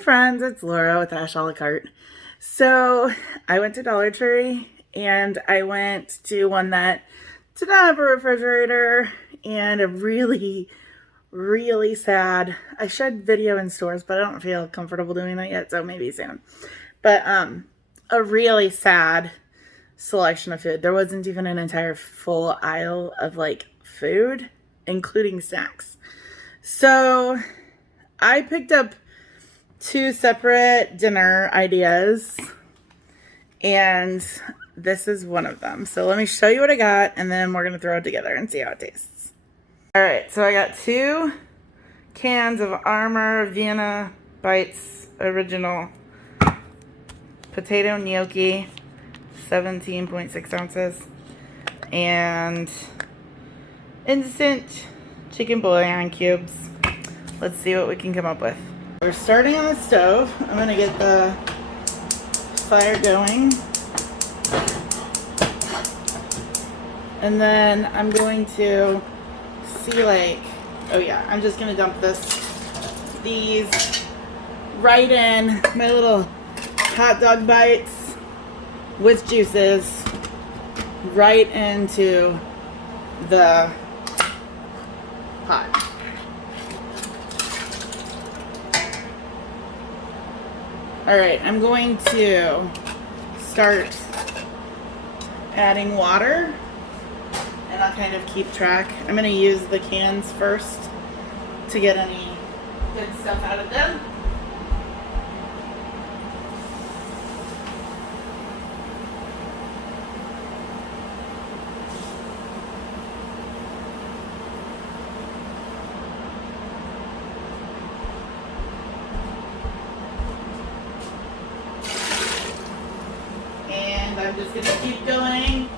friends, it's Laura with Ashalacarte. So I went to Dollar Tree and I went to one that did not have a refrigerator and a really sad, I should video in stores, but I don't feel comfortable doing that yet, so maybe soon. But a really sad selection of food. There wasn't even an entire full aisle of like food, including snacks. So I picked up 2 separate dinner ideas, and this is one of them. So let me show you what I got, and then we're going to throw it together and see how it tastes. All right, so I got 2 cans of Armour Vienna Bites Original potato gnocchi, 17.6 ounces, and instant chicken bouillon cubes. Let's see what we can come up with. We're starting on the stove. I'm gonna get the fire going. And then I'm going to see I'm just gonna dump these right in my little hot dog bites with juices right into the pot. Alright, I'm going to start adding water, and I'll kind of keep track. I'm going to use the cans first to get any good stuff out of them. I'm just going to keep going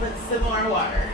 with some more water.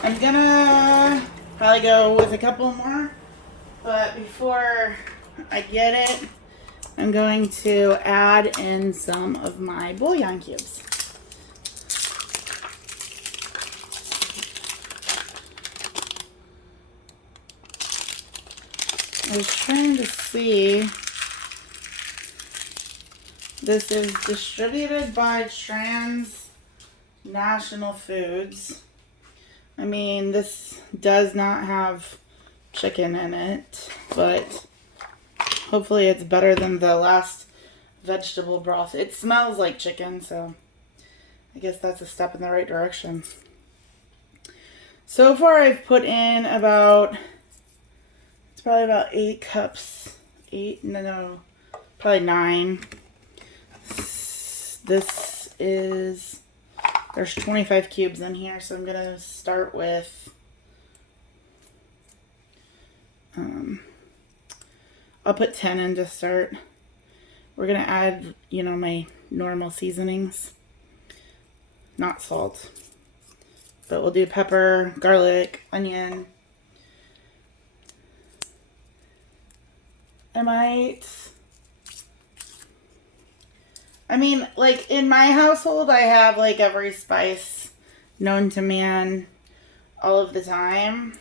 I'm gonna probably go with a couple more, but before I get it, I'm going to add in some of my bouillon cubes. I was trying to see. This is distributed by Transnational Foods. I mean, this does not have chicken in it, but hopefully it's better than the last vegetable broth. It smells like chicken, so I guess that's a step in the right direction. So far I've put in it's probably about 8 cups. Probably 9. There's 25 cubes in here, so I'm going to start with, I'll put 10 in to start. We're going to add, my normal seasonings, not salt, but we'll do pepper, garlic, onion. In my household, I have every spice known to man all of the time.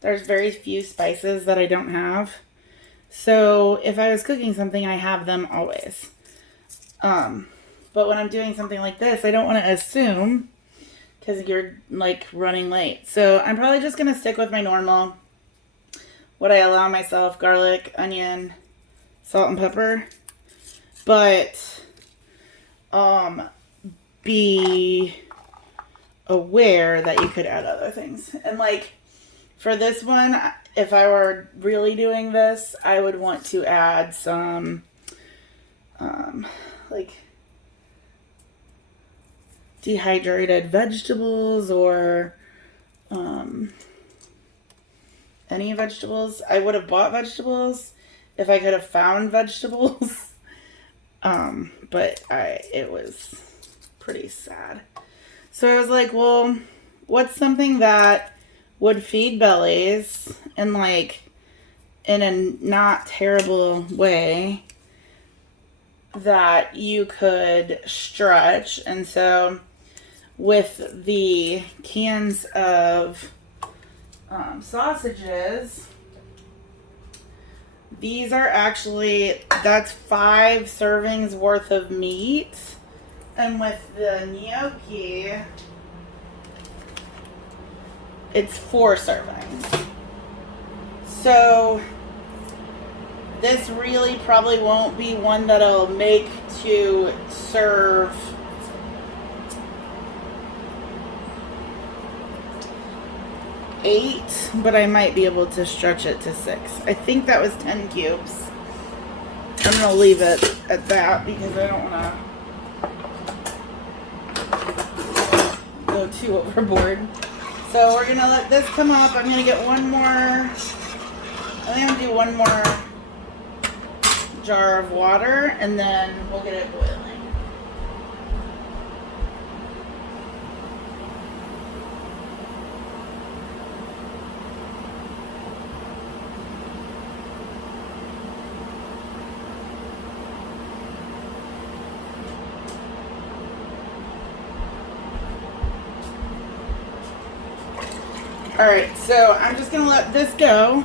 There's very few spices that I don't have. So if I was cooking something, I have them always. But when I'm doing something like this, I don't want to assume, because you're running late. So I'm probably just going to stick with my normal, what I allow myself: garlic, onion, salt, and pepper. But be aware that you could add other things. And like for this one, if I were really doing this, I would want to add some like dehydrated vegetables or any vegetables. I would have bought vegetables if I could have found vegetables. But it was pretty sad. So I was like, well, what's something that would feed bellies and like in a not terrible way that you could stretch? And so with the cans of sausages, these are actually, that's 5 servings worth of meat. And with the gnocchi, it's 4 servings. So this really probably won't be one that I'll make to serve eight, but I might be able to stretch it to 6. I think that was 10 cubes. I'm gonna leave it at that because I don't want to go too overboard. So we're gonna let this come up. I'm gonna get one more. I think I'm gonna do one more jar of water, and then we'll get it boiling. Alright, so I'm just going to let this go.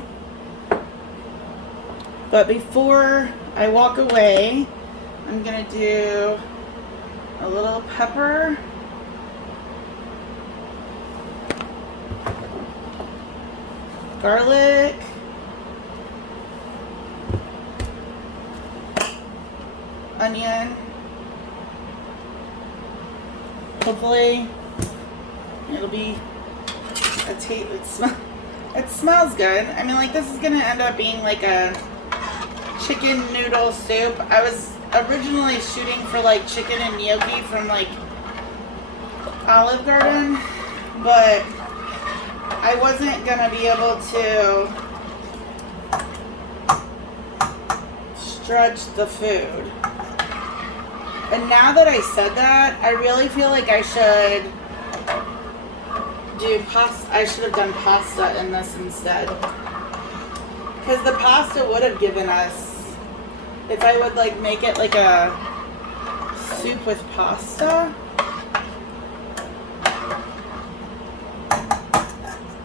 But before I walk away, I'm going to do a little pepper. Garlic. Onion. Hopefully it'll be it smells good. I mean, like, this is gonna end up being like a chicken noodle soup. I was originally shooting for like chicken and gnocchi from like Olive Garden, but I wasn't gonna be able to stretch the food. And now that I said that, I really feel like I should do pasta. I should have done pasta in this instead, because the pasta would have given us, if I would like make it like a soup with pasta.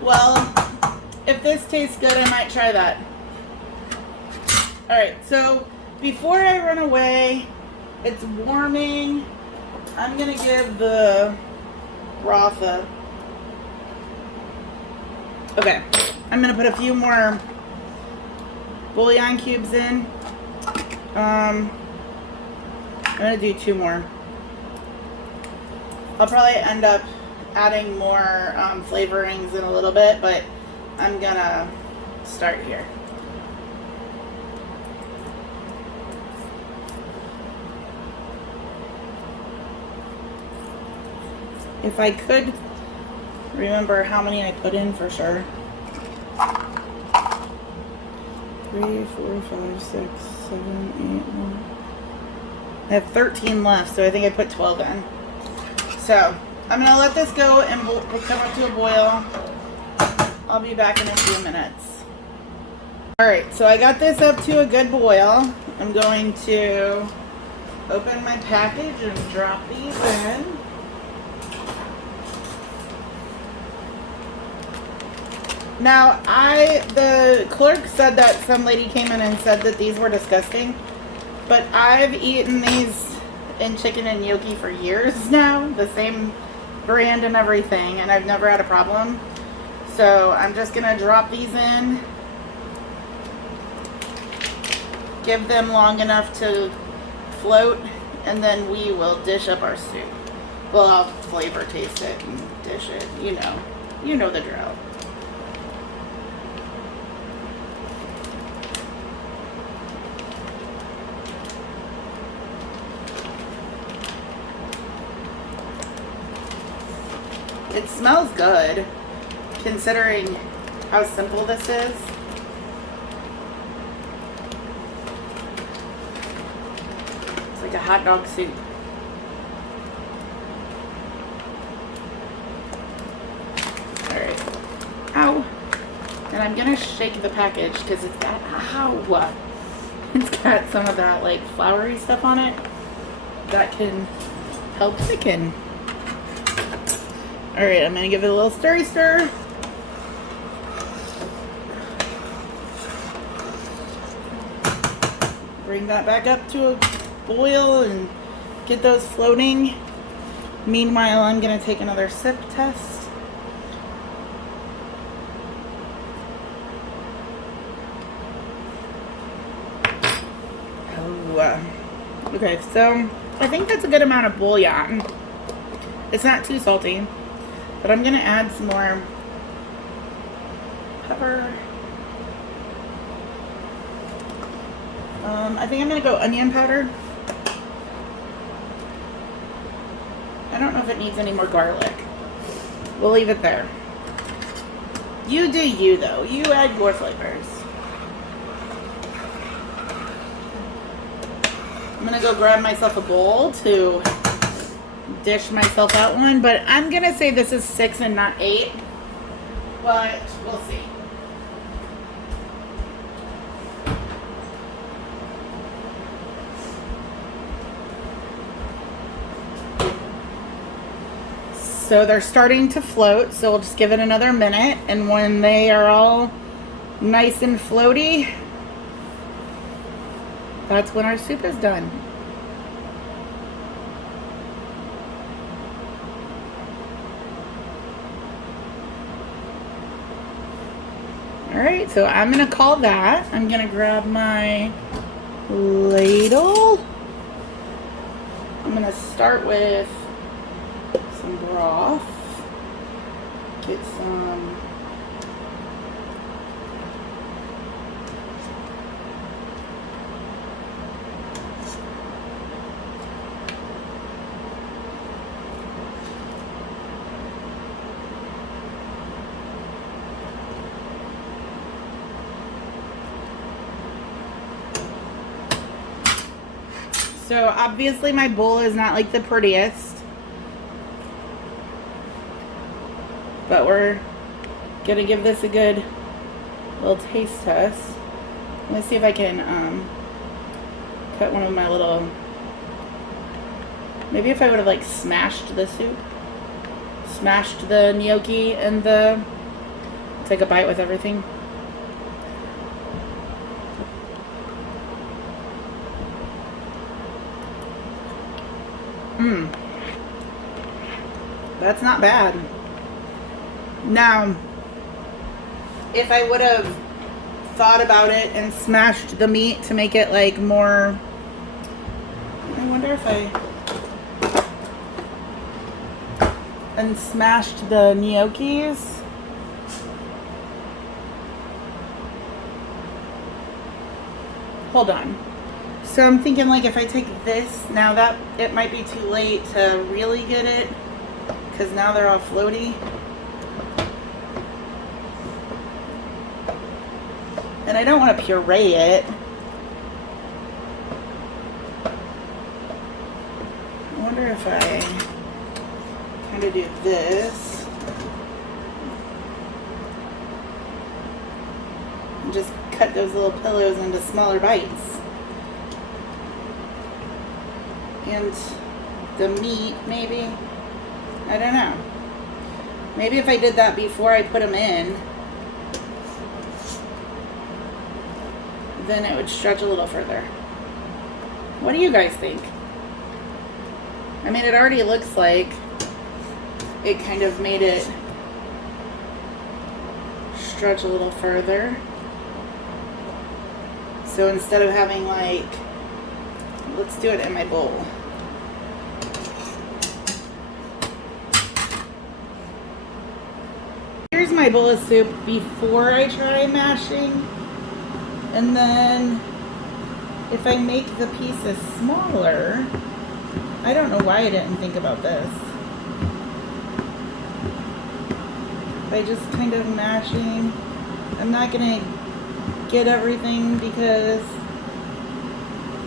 Well, if this tastes good, I might try that. Alright, so before I run away, it's warming. I'm gonna give the broth a... Okay, I'm gonna put a few more bouillon cubes in. I'm gonna do 2 more. I'll probably end up adding more flavorings in a little bit, but I'm gonna start here. If I could remember how many I put in for sure. 3, 4, 5, 6, 7, 8, 9. I have 13 left, so I think I put 12 in. So I'm gonna let this go and we'll come up to a boil. I'll be back in a few minutes. Alright, so I got this up to a good boil. I'm going to open my package and drop these in. Now, the clerk said that some lady came in and said that these were disgusting, but I've eaten these in chicken and gnocchi for years now, the same brand and everything, and I've never had a problem. So I'm just gonna drop these in, give them long enough to float and then we will dish up our soup. Well, I'll flavor taste it and dish it. You know the drill. It smells good, considering how simple this is. It's like a hot dog soup. Alright. Ow. And I'm gonna shake the package because it's got, ow! It's got some of that like floury stuff on it that can help thicken. Alright, I'm going to give it a little stir. Bring that back up to a boil and get those floating. Meanwhile, I'm going to take another sip test. Okay, so I think that's a good amount of bouillon. It's not too salty. But I'm going to add some more pepper. I think I'm going to go onion powder. I don't know if it needs any more garlic. We'll leave it there. You do you, though. You add your flavors. I'm going to go grab myself a bowl to dish myself out one, but I'm gonna say this is 6 and not 8, but we'll see. So they're starting to float, so we'll just give it another minute, and when they are all nice and floaty, that's when our soup is done. Alright, so I'm going to call that. I'm going to grab my ladle. I'm going to start with some broth. Get some So obviously my bowl is not like the prettiest, but we're gonna give this a good little taste test. Let me see if I can cut one of my little, maybe if I would have like smashed the soup, smashed the gnocchi and take a bite with everything. That's not bad. Now, if I would have thought about it and smashed the meat to make it like more, I wonder if and smashed the gnocchis. Hold on. So I'm thinking like if I take this, now that it might be too late to really get it, because now they're all floaty. And I don't want to puree it. I wonder if I kind of do this. And just cut those little pillows into smaller bites. And the meat, maybe. I don't know. Maybe if I did that before I put them in, then it would stretch a little further. What do you guys think? I mean, it already looks like it kind of made it stretch a little further. So instead of having like, let's do it in my bowl. my bowl of soup before I try mashing. And then if I make the pieces smaller, I don't know why I didn't think about this. By just kind of mashing. I'm not gonna get everything because,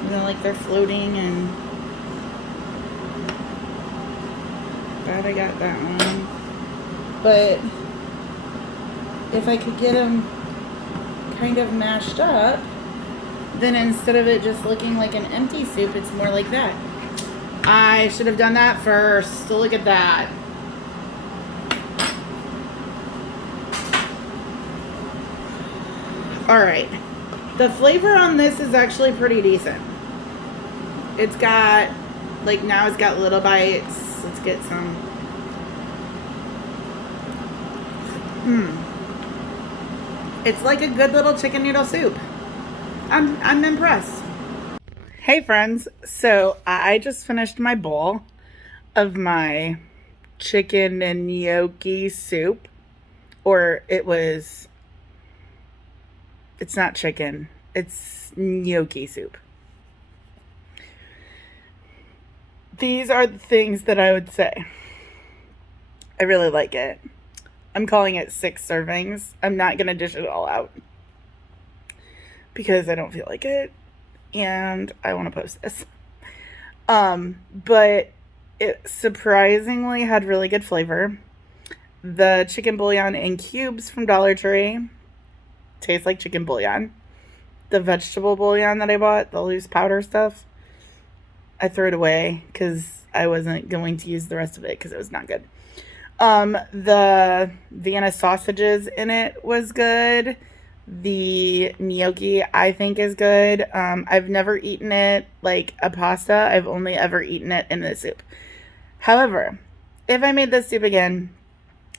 you know, like they're floating, and glad I got that one. But if I could get them kind of mashed up, then instead of it just looking like an empty soup, it's more like that. I should have done that first. So look at that. Alright. The flavor on this is actually pretty decent. It's got, like, now it's got little bites. Let's get some. It's like a good little chicken noodle soup. I'm impressed. Hey friends, so I just finished my bowl of my chicken and gnocchi soup. Or it's not chicken, it's gnocchi soup. These are the things that I would say. I really like it. I'm calling it 6 servings. I'm not going to dish it all out because I don't feel like it, and I want to post this. But it surprisingly had really good flavor. The chicken bouillon in cubes from Dollar Tree tastes like chicken bouillon. The vegetable bouillon that I bought, the loose powder stuff, I threw it away because I wasn't going to use the rest of it because it was not good. The Vienna sausages in it was good. The gnocchi, I think, is good. I've never eaten it like a pasta. I've only ever eaten it in the soup. However, if I made this soup again,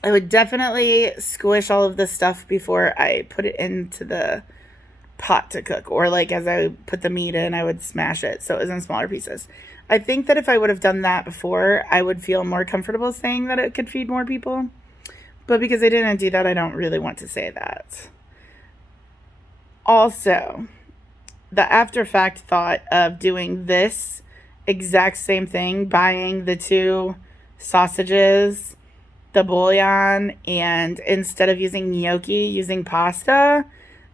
I would definitely squish all of this stuff before I put it into the pot to cook. Or like as I put the meat in, I would smash it so it was in smaller pieces. I think that if I would have done that before, I would feel more comfortable saying that it could feed more people. But because I didn't do that, I don't really want to say that. Also, the after fact thought of doing this exact same thing, buying the 2 sausages, the bouillon, and instead of using gnocchi, using pasta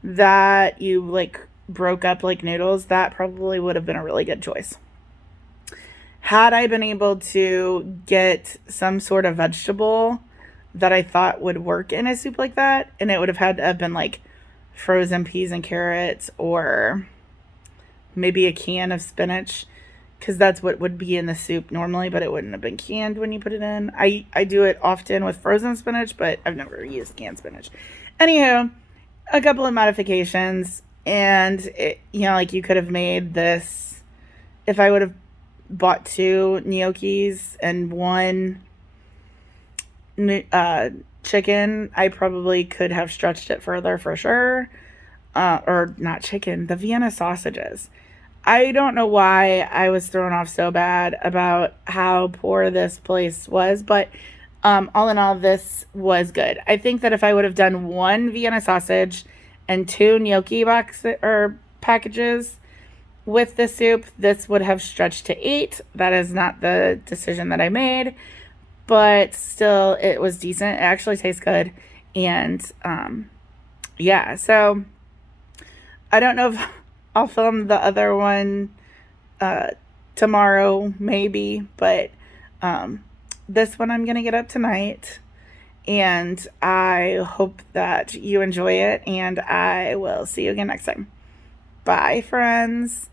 that you like broke up like noodles, that probably would have been a really good choice. Had I been able to get some sort of vegetable that I thought would work in a soup like that, and it would have had to have been like frozen peas and carrots, or maybe a can of spinach, because that's what would be in the soup normally, but it wouldn't have been canned when you put it in. I do it often with frozen spinach, but I've never used canned spinach. Anywho, a couple of modifications, and it, you know, like you could have made this, if I would have bought 2 gnocchis and 1 chicken, I probably could have stretched it further for sure. Or not chicken, the Vienna sausages. I don't know why I was thrown off so bad about how poor this place was, but all in all, this was good. I think that if I would have done 1 Vienna sausage and 2 gnocchi packages with the soup, this would have stretched to 8. That is not the decision that I made, but still, it was decent. It actually tastes good, and yeah. So I don't know if I'll film the other one tomorrow, maybe, but this one I'm gonna get up tonight, and I hope that you enjoy it, and I will see you again next time. Bye, friends.